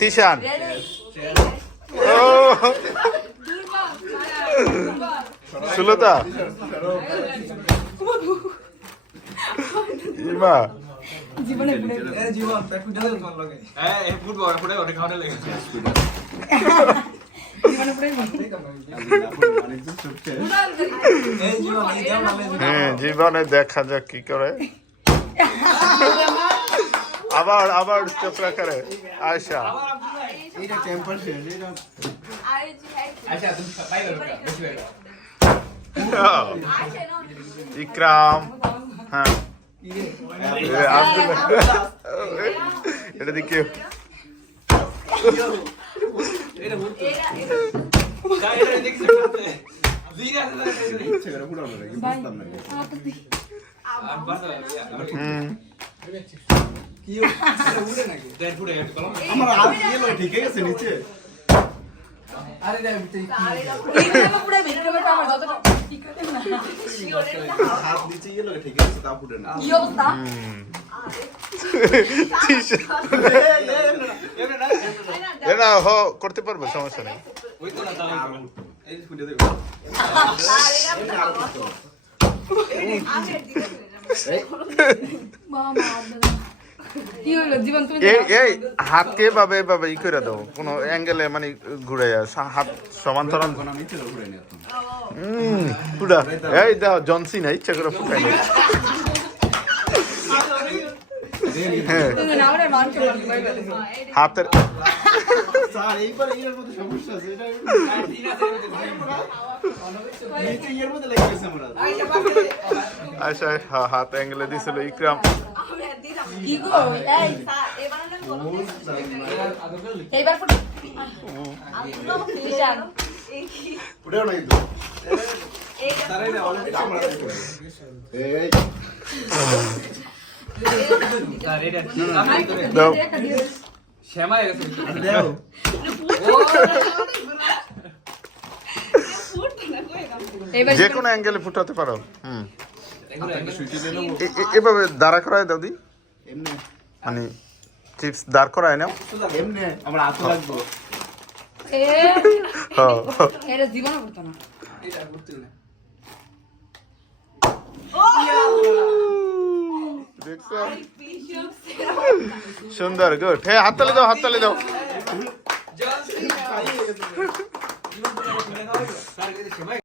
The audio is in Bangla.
তিশান ও সুলতা ইমা জীবনে জীবন তোমার লগে এই ফুটবল ফুটে ওটা খাওয়ানো লাগে জীবনে পড়ে এই জীবন এই দাও নালে জীবনে দেখা যাক কি করে আবার আবার চোপড়া করে আয়শা এইটা টেম্পার শেষ এইটা আচ্ছা তুমি পাই গেল বেশি হয়ে গেল ইকরাম হ্যাঁ আব্দুল্লাহ এটা দেখি এটা বলতে এটা দেখছিস জিরা ইচ্ছে করে পুরো লাগে বুঝতাম না আর বাস কি এটা উড়ে নাকি দেড় ফুটে একটা কলম আমার হাত দিয়ে লয় ঠিক আছে নিচে আরে রে ভিতরে কি এইগুলো পুরো ভিডিওটা আমার যতটা ঠিক আছে না হাত নিচে গেল ঠিক আছে তা ফুটে না কি অবস্থা এটা করতে পারবে সমস্যা নেই ওই তো না তাহলে এই ফুটে দেব মামা কি হলো জীবন তুমি এই এই হাতকে ভাবে ভাবে ই করে দাও কোনো অ্যাঙ্গেলে মানে ঘুরাইয়া হাত সমান্তরাল কোন আমি চলে ঘুরে নিয়ে পুরা এই দাও জনসি নাই ইচ্ছা করে ফুটাই নাই হ্যাঁ তুমি না আমারে মান করে কই বলে হাতের স্যার এইবার এর মধ্যে সমস্যা আছে এটা নিচে এর মধ্যে লেগে গেছে আমরা আচ্ছা হাত অ্যাঙ্গেলে দিছিল ইকরাম কি গো এই এবার না বলো এইবার ফুট তিশান পুরো নাই তো স্যার এটা অলরেডি আমরা এই স্যার এটা দাও শ্যামা গেছে দাও এইবার যে কোনো অ্যাঙ্গেলে ফুটাতে পারো এভাবে দাঁড়া করায় দাও দি এমনি মানে চিপস দাঁড় করায় নাও এমনি আমরা হাতে লাগবো এ হ্যাঁ এর জীবনে পড়তো না এটা করতে না দেখছো সুন্দর গুড হে হাততালি দাও হাততালি দাও জল